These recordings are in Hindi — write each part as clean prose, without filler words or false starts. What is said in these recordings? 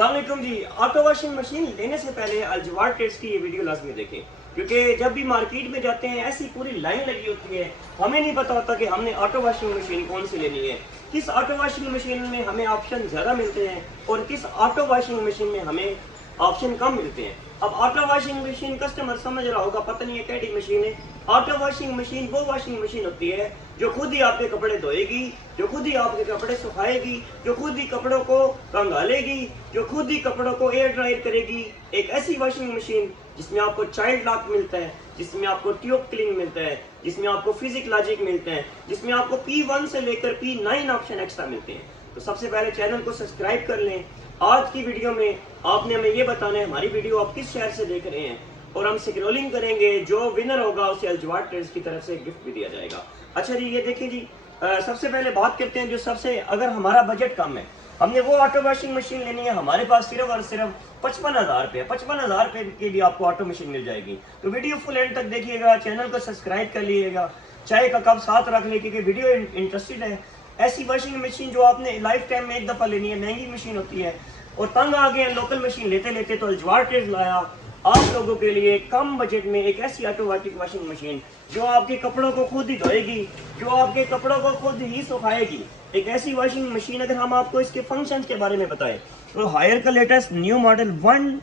अस्सलाम वालेकुम जी। ऑटो वॉशिंग मशीन लेने से पहले अलजवार ट्रेड्स की ये वीडियो लाजमी देखें, क्योंकि जब भी मार्केट में जाते हैं ऐसी पूरी लाइन लगी होती है, हमें नहीं पता होता कि हमने ऑटो वॉशिंग मशीन कौन सी लेनी है, किस ऑटो वॉशिंग मशीन में हमें ऑप्शन ज़्यादा मिलते हैं और किस ऑटो वॉशिंग मशीन में हमें ऑप्शन कम मिलते हैं। अब ऑटो वॉशिंग मशीन कस्टमर समझ रहा होगा पता नहीं है कैसी मशीन है। ऑटो वॉशिंग मशीन वो वॉशिंग मशीन होती है जो खुद ही आपके कपड़े धोएगी, जो खुद ही आपके कपड़े सुखाएगी, जो खुद ही कपड़ों को कंघालेगी, जो खुद ही कपड़ों को एयर ड्रायर करेगी। एक ऐसी वॉशिंग मशीन जिसमें आपको चाइल्ड लॉक मिलता है, जिसमें आपको ट्यूब क्लीन मिलता है, जिसमें आपको फिजिक लॉजिक मिलता है, जिसमें आपको P1 से लेकर P9 ऑप्शन एक्स्ट्रा मिलते हैं। तो सबसे पहले चैनल को सब्सक्राइब कर लें। आज की वीडियो में आपने हमें ये बताना है हमारी वीडियो आप किस शहर से देख रहे हैं, और हम स्क्रॉलिंग करेंगे, जो विनर होगा उसे अलजवार ट्रेड्स की तरफ से गिफ्ट भी दिया जाएगा। अच्छा जी, ये देखिए जी, सबसे पहले बात करते हैं जो सबसे, अगर हमारा बजट कम है, हमने वो ऑटो वॉशिंग मशीन लेनी है, हमारे पास सिर्फ और सिर्फ 55,000 रुपये, 55,000 रुपये के लिए आपको ऑटो मशीन मिल जाएगी। तो वीडियो फुल एंड तक देखिएगा, चैनल को सब्सक्राइब कर लीजिएगा, चाय का कप साथ रख ले क्योंकि वीडियो इंटरेस्टेड है। ऐसी वॉशिंग मशीन जो आपने लाइफ टाइम में एक दफ़ा लेनी है, महंगी मशीन होती है और तंग आ गए हैं लोकल मशीन लेते लेते, तो अलजवार ट्रेड्स लाया आप लोगों के लिए कम बजट में एक ऐसी ऑटोमेटिक वॉशिंग मशीन जो आपके कपड़ों को खुद ही धोएगी, जो आपके कपड़ों को खुद ही सुखाएगी। एक ऐसी वॉशिंग मशीन, अगर हम आपको इसके फंक्शंस के बारे में बताएं तो हायर का latest new model one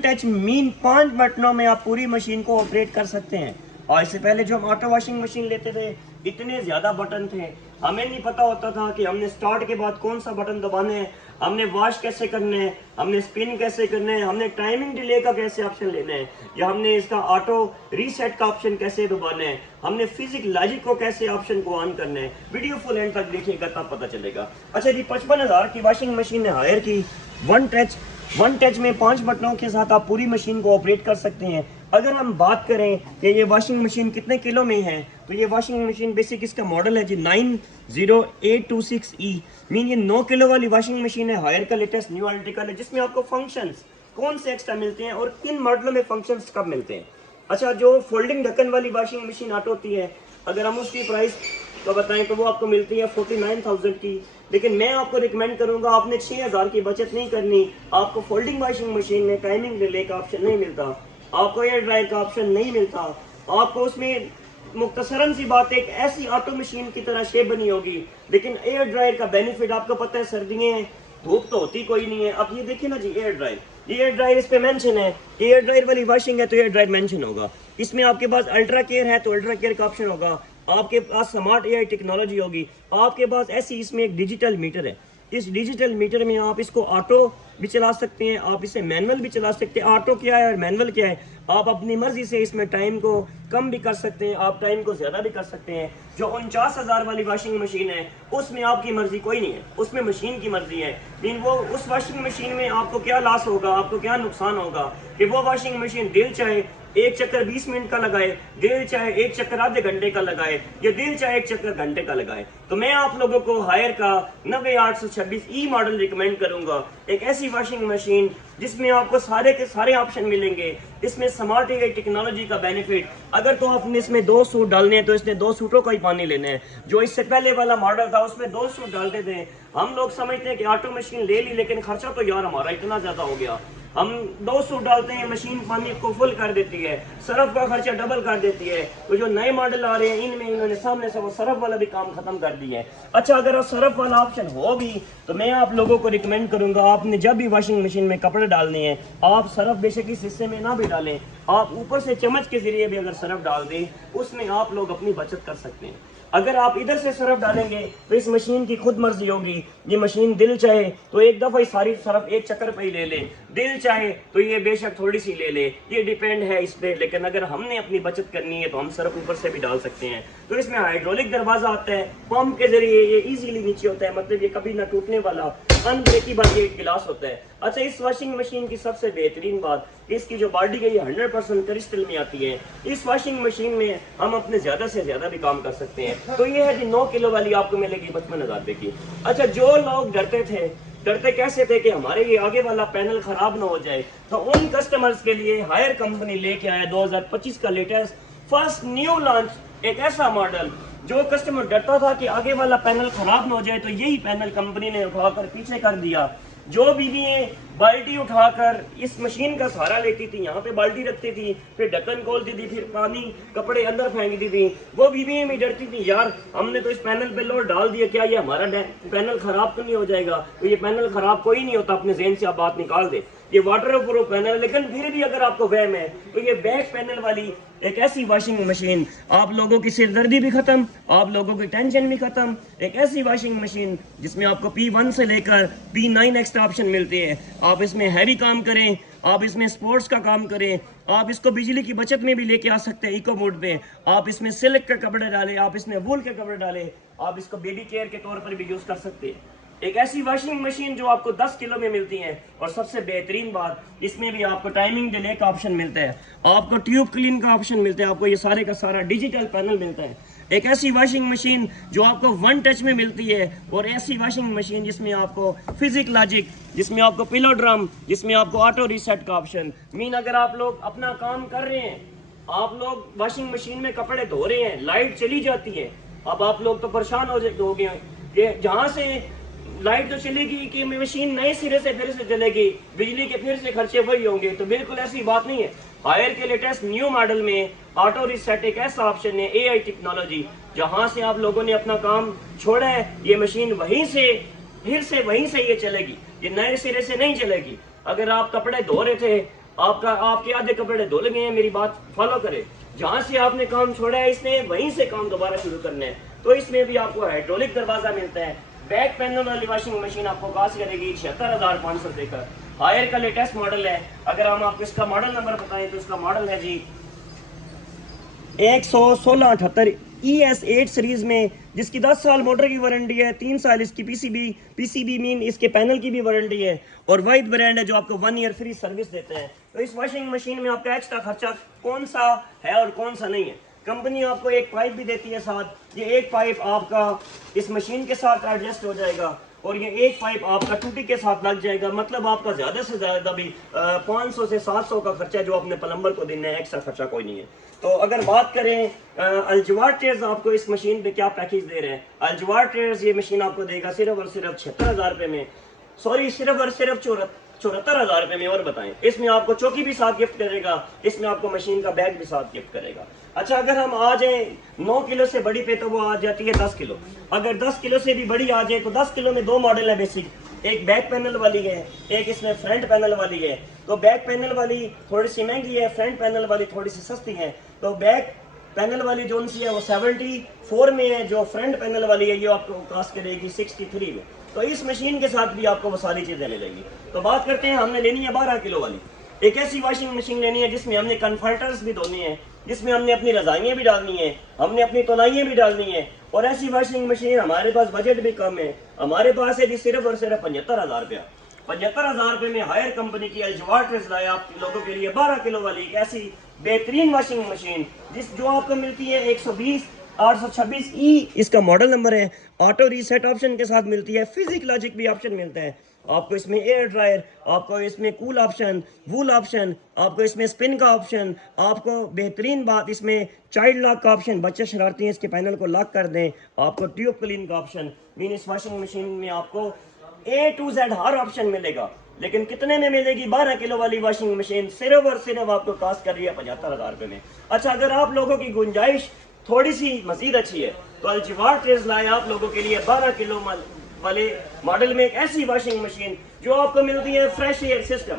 touch mean 5 बटनों में आप पूरी मशीन को ऑपरेट कर सकते हैं। और इससे पहले जो हम ऑटो वॉशिंग मशीन लेते थे इतने ज़्यादा बटन थे, हमें नहीं पता होता था कि हमने स्टार्ट के बाद कौन सा बटन दबाना है, हमने वॉश कैसे करना है, हमने स्पिन कैसे करना है, हमने टाइमिंग डिले का कैसे ऑप्शन लेना है, या हमने इसका ऑटो रीसेट का ऑप्शन कैसे दबाना है, हमने फिजिक लॉजिक को कैसे ऑप्शन को ऑन करना है। वीडियो फुल एंड तक देखिएगा तब पता चलेगा। अच्छा जी, 55,000 की वॉशिंग मशीन ने हायर की, वन टच में 5 बटनों के साथ आप पूरी मशीन को ऑपरेट कर सकते हैं। अगर हम बात करें कि ये वॉशिंग मशीन कितने किलो में है, तो ये वॉशिंग मशीन बेसिक इसका मॉडल है जी 90826E, मीन ये 9 किलो वाली वॉशिंग मशीन है, हायर का लेटेस्ट न्यू आर्टिकल है, जिसमें आपको फंक्शंस कौन से एक्स्ट्रा मिलते हैं और किन मॉडलों में फंक्शंस कब मिलते हैं। अच्छा, जो फोल्डिंग ढक्कन वाली वॉशिंग मशीन ऑटो होती है, अगर हम उसकी प्राइस तो बताएं तो वो आपको मिलती है 49,000 की, लेकिन मैं आपको रिकमेंड करूंगा आपने 6,000 की बचत नहीं करनी। आपको फोल्डिंग वॉशिंग मशीन में टाइमिंग डिले का ऑप्शन नहीं मिलता, आपको एयर ड्रायर का ऑप्शन नहीं मिलता, आपको उसमें मुख्तसरन सी बात एक ऐसी ऑटो मशीन की तरह शेप बनी होगी, लेकिन एयर ड्रायर का बेनिफिट आपको पता है, सर्दियाँ हैं, धूप तो होती कोई नहीं है। अब ये देखिए ना जी, एयर ड्रायर, ये एयर ड्रायर इस पे मेंशन है, एयर ड्रायर वाली वॉशिंग है तो एयर ड्रायर मेंशन होगा। इसमें आपके पास अल्ट्रा केयर है तो अल्ट्रा केयर का ऑप्शन होगा, आपके पास स्मार्ट एआई टेक्नोलॉजी होगी, आपके पास ऐसी इसमें एक डिजिटल मीटर है, इस डिजिटल मीटर में आप इसको ऑटो भी चला सकते हैं, आप इसे मैनुअल भी चला सकते हैं। ऑटो क्या है और मैनुअल क्या है, आप अपनी मर्जी से इसमें टाइम को कम भी कर सकते हैं, आप टाइम को ज़्यादा भी कर सकते हैं। जो 49,000 वाली वॉशिंग मशीन है उसमें आपकी मर्जी कोई नहीं है, उसमें मशीन की मर्जी है। लेकिन वो उस वॉशिंग मशीन में आपको क्या लॉस होगा, आपको क्या नुकसान होगा कि वो वॉशिंग मशीन दिल चाहे एक चक्कर 20 मिनट का लगाए, दिल चाहे एक चक्कर आधे घंटे का लगाए, या दिल चाहे एक चक्कर घंटे का लगाए। तो मैं आप लोगों को हायर का 90826E मॉडल रिकमेंड करूंगा, एक ऐसी वॉशिंग मशीन जिसमें आपको सारे के सारे ऑप्शन मिलेंगे। इसमें स्मार्ट एआई टेक्नोलॉजी का बेनिफिट, अगर तो आपने इसमें 2 सूट डालने हैं तो इसने 2 सूटों का ही पानी लेना है। जो इससे पहले वाला मॉडल था उसमें 2 सूट डालते थे, हम लोग समझते हैं कि ऑटो मशीन ले ली, लेकिन खर्चा तो यार हमारा इतना ज्यादा हो गया, हम 2 सूट डालते हैं, मशीन पानी को फुल कर देती है, सरफ का खर्चा डबल कर देती है। तो जो नए मॉडल आ रहे हैं इनमें इन्होंने सामने से वो सरफ वाला भी काम खत्म कर दिया है। अच्छा, अगर सरफ वाला ऑप्शन हो भी तो मैं आप लोगों को रिकमेंड करूंगा, आपने जब भी वॉशिंग मशीन में कपड़े डालने हैं आप सरफ बेशक इस हिस्से में ना भी डालें, आप ऊपर से चम्मच के जरिए भी अगर सरफ डाल दें, उसमें आप लोग अपनी बचत कर सकते हैं। अगर आप इधर से सरफ डालेंगे तो इस मशीन की खुद मर्जी होगी, ये मशीन दिल चाहे तो एक दफ़ा ही सारी सरफ एक चक्कर पे ही ले ले, दिल चाहे तो ये बेशक थोड़ी सी ले ले, ये डिपेंड है इस पे। लेकिन अगर हमने अपनी बचत करनी है तो हम सरफ ऊपर से भी डाल सकते हैं। तो इसमें हाइड्रोलिक दरवाजा आता है, पंप के जरिए ये इजीली नीचे होता है, मतलब ये कभी ना टूटने वाला अनब्रेकेबल ये गिलास होता है। अच्छा, इस वॉशिंग मशीन की सबसे बेहतरीन बात इसकी जो बॉडी है ये 100% क्रिस्टल में आती है। इस वॉशिंग मशीन में हम अपने ज्यादा से ज्यादा भी काम कर सकते हैं। तो ये है जी 9 किलो वाली आपको मिलेगी 55,000 रुपए की। अच्छा, जो लोग डरते कैसे थे कि हमारे ये आगे वाला पैनल खराब ना हो जाए, तो उन कस्टमर्स के लिए हायर कंपनी लेके आया 2025 का लेटेस्ट फर्स्ट न्यू लॉन्च एक ऐसा मॉडल जो कस्टमर डरता था कि आगे वाला पैनल खराब ना हो जाए, तो यही पैनल कंपनी ने उठाकर पीछे कर दिया। जो बीवियाँ बाल्टी उठाकर इस मशीन का सहारा लेती थी, यहाँ पे बाल्टी रखती थी, फिर ढक्कन खोलती थी, फिर पानी कपड़े अंदर फेंकती थी, वो बीवियाँ भी डरती थी, यार हमने तो इस पैनल पे लोड डाल दिया, क्या ये हमारा पैनल खराब तो नहीं हो जाएगा? तो ये पैनल खराब कोई नहीं होता, अपने ज़हन से आप बात निकाल दे, ये वाटर प्रूफ पैनल है। लेकिन फिर भी अगर आपको वहम है तो ये बैक पैनल वाली एक ऐसी वॉशिंग मशीन, आप लोगों की सिरदर्दी भी खत्म, आप लोगों की टेंशन भी खत्म। एक ऐसी वॉशिंग मशीन जिसमें आपको P1 से लेकर P9 एक्स्ट्रा ऑप्शन मिलते हैं। आप इसमें हैवी काम करें, आप इसमें स्पोर्ट्स का काम करें, आप इसको बिजली की बचत में भी लेके आ सकते हैं इको मोड में। आप इसमें सिल्क के कपड़े डालें, आप इसमें वूल के कपड़े डालें, आप इसको बेबी केयर के तौर पर भी यूज़ कर सकते हैं। एक ऐसी वॉशिंग मशीन जो आपको 10 किलो में मिलती है, और सबसे बेहतरीन बात, इसमें भी आपको टाइमिंग डिले का ऑप्शन मिलता है, आपको ट्यूब क्लीन का ऑप्शन मिलता है, आपको ये सारे का सारा डिजिटल पैनल मिलता है। एक ऐसी वॉशिंग मशीन जो आपको 1 टच में मिलती है, और ऐसी वॉशिंग मशीन जिसमें आपको फिजिक लॉजिक, जिसमें आपको पिलो ड्रम, जिसमें आपको ऑटो रीसेट का ऑप्शन। मीन अगर आप लोग अपना काम कर रहे हैं, आप लोग वॉशिंग मशीन में कपड़े धो रहे हैं, लाइट चली जाती है, अब आप लोग तो परेशान हो गए कि जहाँ से लाइट तो चलेगी कि मशीन नए सिरे से फिर से चलेगी, बिजली के फिर से खर्चे वही होंगे। तो बिल्कुल ऐसी बात नहीं है। हायर के लेटेस्ट न्यू मॉडल में ऑटो रिसेट एक ऐसा ऑप्शन है, AI टेक्नोलॉजी, जहां से आप लोगों ने अपना काम छोड़ा है, ये मशीन वहीं से वहीं से ये चलेगी, ये नए सिरे से नहीं चलेगी। अगर आप कपड़े धो रहे थे, आपके आधे कपड़े धुल गए हैं, मेरी बात फॉलो करें, जहां से आपने काम छोड़ा है इसने वहीं से काम दोबारा शुरू करना है। तो इसमें भी आपको हाइड्रोलिक दरवाजा मिलता है। बैक पैनल वाली वॉशिंग मशीन आपको कॉस्ट करेगी 76,500 देकर। हायर का लेटेस्ट मॉडल है। अगर हम आपको इसका मॉडल नंबर बताएं तो इसका मॉडल है जी 11678 ES8 सीरीज में, जिसकी 10 साल मोटर की वारंटी है, 3 साल इसकी PCB मीन इसके पैनल की भी वारंटी है, और वाइड ब्रांड है जो आपको 1 ईयर फ्री सर्विस देते हैं। तो इस वॉशिंग मशीन में आपका एक्स्ट्रा खर्चा कौन सा है और कौन सा नहीं है। कंपनी आपको एक पाइप भी देती है साथ, ये एक पाइप आपका इस मशीन के साथ एडजस्ट हो जाएगा, और ये एक पाइप आपका टूटी के साथ लग जाएगा। मतलब आपका ज़्यादा से ज़्यादा भी 500 से 700 का खर्चा जो अपने प्लम्बर को देना है, एक्स्ट्रा खर्चा कोई नहीं है। तो अगर बात करें अल्जवार ट्रेड्स आपको इस मशीन पे क्या पैकेज दे रहे हैं, अल्जवार ट्रेड्स ये मशीन आपको देगा सिर्फ और सिर्फ 76,000 रुपये में, सॉरी सिर्फ और सिर्फ 74,000 रुपये में। और बताएं, इसमें आपको चौकी भी साथ गिफ्ट करेगा, इसमें आपको मशीन का बैग भी साथ गिफ्ट करेगा। अच्छा, अगर हम आ जाए 9 किलो से बड़ी पे तो वो आ जाती है 10 किलो। अगर 10 किलो से भी बड़ी आ जाए तो 10 किलो में 2 मॉडल है बेसिक, एक बैक पैनल वाली है, एक इसमें फ्रंट पैनल वाली है। तो बैक पैनल वाली थोड़ी सी महंगी है, फ्रंट पैनल वाली थोड़ी सी सस्ती है। तो बैक पैनल वाली जो सी है वो 74 में है, जो फ्रंट पैनल वाली है ये आपको कॉस्ट करेगी 63 में। तो इस मशीन के साथ भी आपको वो सारी चीज़ें मिलेंगी। तो बात करते हैं, हमने लेनी है 12 किलो वाली, एक ऐसी वॉशिंग मशीन लेनी है जिसमें हमने कन्फर्टर्स भी धोने हैं, जिसमें हमने अपनी रजाइयाँ भी डालनी है, हमने अपनी तौलाइयाँ भी डालनी है। और ऐसी वॉशिंग मशीन, हमारे पास बजट भी कम है, हमारे पास है जी सिर्फ और सिर्फ 75,000 रुपया। 75,000 रुपये में हायर कंपनी की अल्जवार ट्रेड्स लाया आप लोगों के लिए 12 किलो वाली एक ऐसी बेहतरीन वॉशिंग मशीन, जो आपको मिलती है 120/826E इसका मॉडल नंबर है। ऑटो रीसेट ऑप्शन के साथ मिलती है, फिजिक लॉजिक भी ऑप्शन मिलता है आपको। इसमें एयर ड्रायर, आपको इसमें कूल ऑप्शन, वूल ऑप्शन, आपको इसमें स्पिन का ऑप्शन, आपको बेहतरीन बात इसमें चाइल्ड लॉक का ऑप्शन, बच्चे शरारती हैं इसके पैनल को लॉक कर दें, आपको ट्यूब क्लीन का ऑप्शन। मीन इस वॉशिंग मशीन में आपको A to Z her option मिलेगा। लेकिन कितने में मिलेगी 12 किलो वाली वॉशिंग मशीन? सिर्फ और सिर्फ आपको कॉस्ट कर रही है 75,000 रुपये में। अच्छा, अगर आप लोगों की गुंजाइश थोड़ी सी मजीद अच्छी है तो अल्जवार ट्रेड्स लाए आप लोगों के लिए 12 किलो वाले मॉडल में एक ऐसी वॉशिंग मशीन जो आपको मिलती है फ्रेश एयर सिस्टम।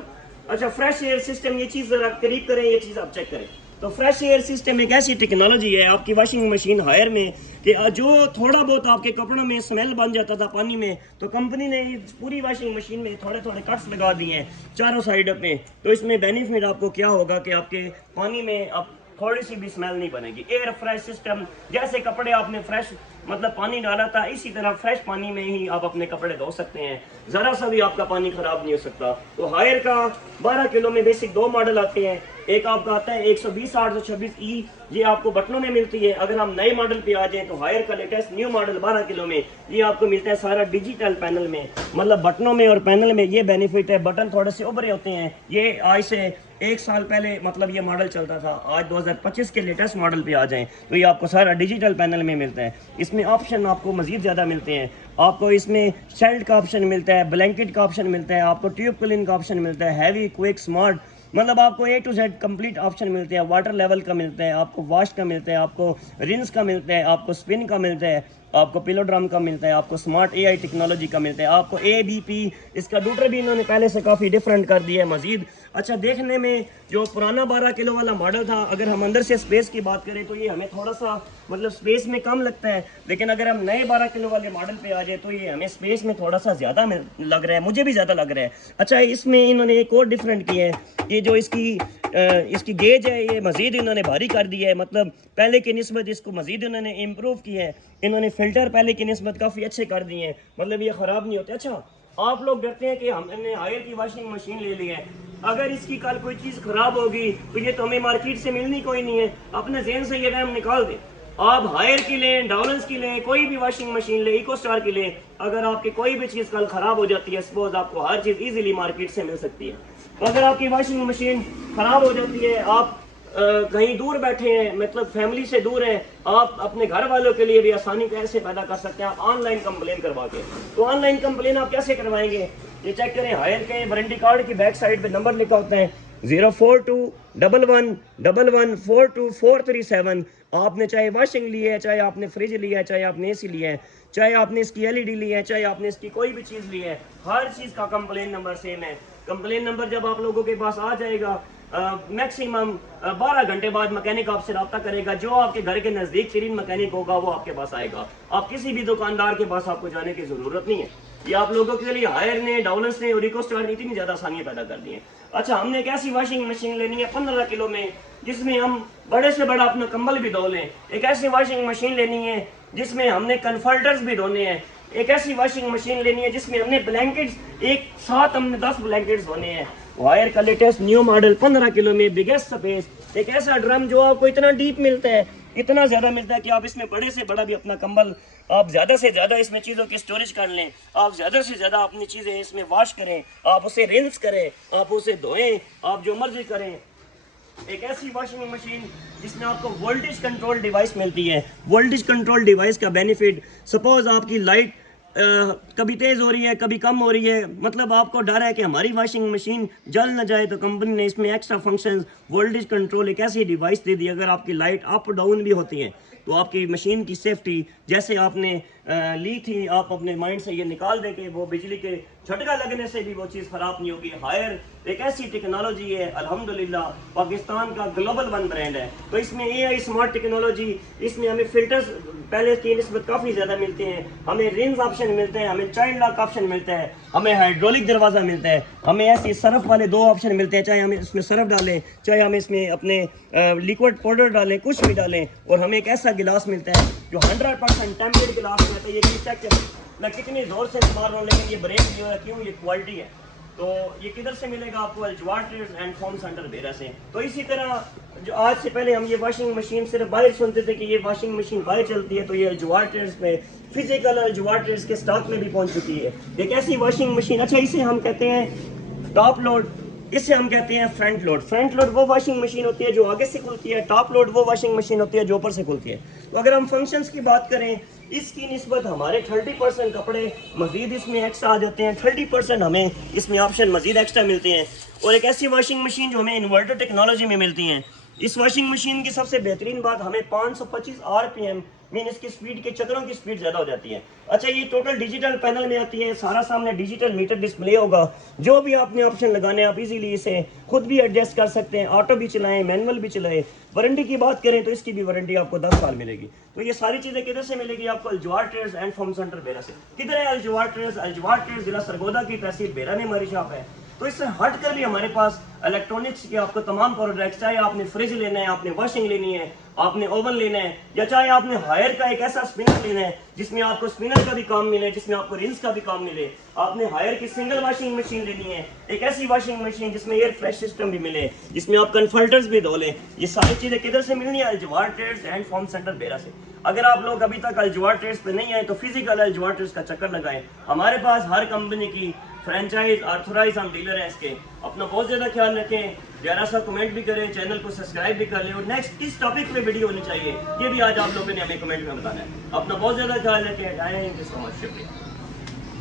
अच्छा, फ्रेश एयर सिस्टम, ये चीज़ ज़रा करीब करें, ये चीज़ आप चेक करें। तो फ्रेश एयर सिस्टम एक ऐसी टेक्नोलॉजी है आपकी वॉशिंग मशीन हायर में कि जो थोड़ा बहुत आपके कपड़ों में स्मेल बन जाता था पानी में, तो कंपनी ने इस पूरी वॉशिंग मशीन में थोड़े थोड़े कट्स लगा दिए हैं चारों साइड पे। तो इसमें बेनिफिट आपको क्या होगा कि आपके पानी में अब थोड़ी सी भी स्मेल नहीं बनेगी। एयर फ्रेश सिस्टम, जैसे कपड़े आपने फ्रेश मतलब पानी डाला था, इसी तरह फ्रेश पानी में ही आप अपने कपड़े धो सकते हैं, ज़रा सा भी आपका पानी ख़राब नहीं हो सकता। तो हायर का 12 किलो में बेसिक 2 मॉडल आते हैं। एक आपका आता है 120/826E, ये आपको बटनों में मिलती है। अगर हम नए मॉडल पे आ जाएं तो हायर का लेटेस्ट न्यू मॉडल 12 किलो में ये आपको मिलता है सारा डिजिटल पैनल में, मतलब बटनों में और पैनल में ये बेनिफिट है। बटन थोड़े से उभरे होते हैं, ये आज से एक साल पहले मतलब ये मॉडल चलता था, आज 2025 के लेटेस्ट मॉडल पे आ जाएं तो ये आपको सारा डिजिटल पैनल में मिलता है। इसमें ऑप्शन आपको मज़ीद ज़्यादा मिलते हैं। आपको इसमें शेल्ड का ऑप्शन मिलता है, ब्लैंकेट का ऑप्शन मिलता है, आपको ट्यूब कूलिंग का ऑप्शन मिलता है, हैवी क्विक स्मार्ट, मतलब आपको A to Z complete option मिलते हैं। वाटर लेवल का मिलता है, आपको वॉश का मिलता है, आपको रिंस का मिलता है, आपको स्पिन का मिलता है, आपको पिलो ड्रम का मिलता है, आपको स्मार्ट AI टेक्नोलॉजी का मिलता है, आपको ABP, इसका डूटर भी इन्होंने पहले से काफ़ी डिफरेंट कर दिया है मज़ीद। अच्छा, देखने में जो पुराना 12 किलो वाला मॉडल था, अगर हम अंदर से स्पेस की बात करें तो ये हमें थोड़ा सा मतलब स्पेस में कम लगता है, लेकिन अगर हम नए 12 किलो वाले मॉडल पे आ जाए तो ये हमें स्पेस में थोड़ा सा ज़्यादा लग रहा है, मुझे भी ज़्यादा लग रहा है। अच्छा, इसमें इन्होंने एक और डिफरेंट किया है, ये जो इसकी गेज है ये मज़ीद इन्होंने भारी कर दी है, मतलब पहले की निस्बत इसको मज़ीद इन्होंने इम्प्रूव किया है। इन्होंने फ़िल्टर पहले की निस्बत काफ़ी अच्छे कर दिए हैं, मतलब ये ख़राब नहीं होते। अच्छा, आप लोग डरते हैं कि हमने हायर की वॉशिंग मशीन ले ली है, अगर इसकी कल कोई चीज़ ख़राब होगी तो ये तो हमें मार्केट से मिलनी कोई नहीं है। अपने जहन से ये वहम निकाल दें। आप हायर की लें, डाउलेंस की लें, कोई भी वॉशिंग मशीन लें, इको स्टार की लें, अगर आपकी कोई भी चीज़ कल ख़राब हो जाती है, सपोज आपको हर चीज़ ईजिली मार्केट से मिल सकती है। तो अगर आपकी वॉशिंग मशीन ख़राब हो जाती है, आप कहीं दूर बैठे हैं, मतलब फैमिली से दूर हैं, आप अपने घर वालों के लिए भी आसानी कैसे पैदा कर सकते हैं, आप ऑनलाइन कंप्लेन करवा के। तो ऑनलाइन कंप्लेन आप कैसे करवाएंगे, ये चेक करें। हायर के वारंटी कार्ड की बैक साइड पे नंबर लिखा होता है 042111424437। आपने चाहे वॉशिंग ली है, चाहे आपने फ्रिज लिया है, चाहे आपने AC लिया है, चाहे आपने इसकी LED ली है, चाहे आपने इसकी कोई भी चीज़ ली है, हर चीज़ का कंप्लेन नंबर सेम है। कंप्लेन नंबर जब आप लोगों के पास आ जाएगा, मैक्सिमम 12 घंटे बाद मैकेनिक आपसे रब्ता करेगा। जो आपके घर के नज़दीक तरीन मैकेनिक होगा वो आपके पास आएगा। आप किसी भी दुकानदार के पास आपको जाने की ज़रूरत नहीं है। ये आप लोगों के लिए हायर ने, डाउलेंस ने और इको स्टार ने इतनी ज़्यादा आसानियाँ पैदा कर दी हैं। अच्छा, हमने एक ऐसी वॉशिंग मशीन लेनी है 15 किलो में, जिसमें हम बड़े से बड़ा अपना कंबल भी धो लें। एक ऐसी वॉशिंग मशीन लेनी है जिसमें हमने कन्फर्टर्स भी धोने हैं। एक ऐसी वॉशिंग मशीन लेनी है जिसमें हमने ब्लैंकेट्स एक साथ हमने 10 ब्लैंकेट्स धोने हैं। वायर का लेटेस्ट न्यू मॉडल 15 किलो में, बिगेस्ट स्पेस, एक ऐसा ड्रम जो आपको इतना डीप मिलता है, इतना ज़्यादा मिलता है कि आप इसमें बड़े से बड़ा भी अपना कंबल, आप ज़्यादा से ज़्यादा इसमें चीज़ों की स्टोरेज कर लें, आप ज़्यादा से ज़्यादा अपनी चीज़ें इसमें वॉश करें, आप उसे रिंस करें, आप उसे धोएं, आप जो मर्जी करें। एक ऐसी वॉशिंग मशीन जिसमें आपको वोल्टेज कंट्रोल डिवाइस मिलती है। वोल्टेज कंट्रोल डिवाइस का बेनिफिट, सपोज आपकी लाइट कभी तेज़ हो रही है, कभी कम हो रही है, मतलब आपको डर है कि हमारी वॉशिंग मशीन जल ना जाए, तो कंपनी ने इसमें एक्स्ट्रा फंक्शंस वोल्टेज कंट्रोल एक ऐसी डिवाइस दे दी, अगर आपकी लाइट अप डाउन भी होती है तो आपकी मशीन की सेफ्टी, जैसे आपने ली थी, आप अपने माइंड से ये निकाल दें कि वो बिजली के झटका लगने से भी वो चीज़ ख़राब नहीं होगी। हायर एक ऐसी टेक्नोलॉजी है, अल्हम्दुलिल्लाह पाकिस्तान का ग्लोबल वन ब्रांड है। तो इसमें AI स्मार्ट टेक्नोलॉजी, इसमें हमें फ़िल्टर्स पहले की निस्बत काफ़ी ज़्यादा मिलते हैं, हमें रिंस ऑप्शन मिलते हैं, हमें चाइल्ड लॉक ऑप्शन मिलता है, हमें हाइड्रोलिक दरवाज़ा मिलता है, हमें ऐसे सर्फ वाले 2 ऑप्शन मिलते हैं, चाहे हम इसमें सर्फ डालें, चाहे हम इसमें अपने लिक्विड पाउडर डालें, कुछ भी डालें, और हमें एक ऐसा गिलास मिलता है जो 100% टेम्पर्ड गिलास रहता है। ये चीज़ चेक करें, मैं कितनी ज़ोर से मार रहा हूँ लेकिन ये ब्रेक नहीं हो रहा, क्यों? ये क्वालिटी है। तो ये किधर से मिलेगा आपको? अल्जवार ट्रेड्स एंड फॉर्म सेंटर बेरा से। तो इसी तरह जो आज से पहले हम ये वॉशिंग मशीन सिर्फ बाहर सुनते थे कि ये वॉशिंग मशीन बाहर चलती है, तो ये अल्जवार ट्रेड्स पे फिजिकल अल्जवार ट्रेड्स के स्टॉक में भी पहुंच चुकी है एक ऐसी वॉशिंग मशीन। अच्छा, इसे हम कहते हैं टॉप लोड, इसे हम कहते हैं फ्रंट लोड। फ्रंट लोड वो वॉशिंग मशीन होती है जो आगे से खुलती है, टॉप लोड वो वॉशिंग मशीन होती है जो ऊपर से खुलती है। तो अगर हम फंक्शंस की बात करें, इसकी निस्बत हमारे 30% कपड़े मजीद इसमें एक्स्ट्रा आ जाते हैं, 30% हमें इसमें ऑप्शन मजीद एक्स्ट्रा मिलते हैं। और एक ऐसी वॉशिंग मशीन जो हमें इन्वर्टर टेक्नोलॉजी में मिलती हैं। इस वॉशिंग मशीन की सबसे बेहतरीन बात, हमें 525 RPM मीन इसकी स्पीड के चक्रों की स्पीड ज़्यादा हो जाती है। अच्छा, ये टोटल डिजिटल पैनल में आती है, सारा सामने डिजिटल मीटर डिस्प्ले होगा, जो भी आपने ऑप्शन लगाने आप इजीली इसे खुद भी एडजस्ट कर सकते हैं, ऑटो भी चलाएं, मैनुअल भी चलाएं। वारंटी की बात करें तो इसकी भी वारंटी आपको 10 साल मिलेगी। तो ये सारी चीज़ें किधर से मिलेगी आपको? अल्जवार ट्रेड्स एंड फॉर्म सेंटर बेरा से। किधर है अल्जवार ट्रेड्स? अल्जवार ट्रेड्स जिला सरगोदा की तहसील बेरा में हमारी शॉप है। तो इससे हट कर भी हमारे पास इलेक्ट्रॉनिक्स के आपको तमाम प्रोडक्ट्स, चाहे आपने फ्रिज लेना है, आपने वॉशिंग लेनी है, आपने ओवन लेना है, या चाहे आपने हायर का एक ऐसा स्पिनर लेना है जिसमें आपको स्पिनर का भी काम मिले, जिसमें आपको रिंस का भी काम मिले, आपने हायर की सिंगल वॉशिंग मशीन लेनी है, एक ऐसी वॉशिंग मशीन जिसमें एयर फ्रेश सिस्टम भी मिले, जिसमें आप कन्फर्टर्स भी धो लें, ये सारी चीज़ें किधर से मिलनी है? अल्जवार ट्रेड्स एंड फॉर्म सेंटर बेरा से। अगर आप लोग अभी तक अल्जवार ट्रेड्स पे नहीं आए तो फिजिकल अल्जवार ट्रेड्स का चक्कर लगाएं। हमारे पास हर कंपनी की फ्रेंचाइज ऑथोराइज हम डीलर हैं इसके। अपना बहुत ज़्यादा ख्याल रखें, प्यारा सा कमेंट भी करें, चैनल को सब्सक्राइब भी कर लें और नेक्स्ट किस टॉपिक पे वीडियो होनी चाहिए ये भी आज आप लोगों ने हमें कमेंट में बताना है। अपना बहुत ज़्यादा ख्याल रखें। थैंक यू सो मच, शुक्रिया।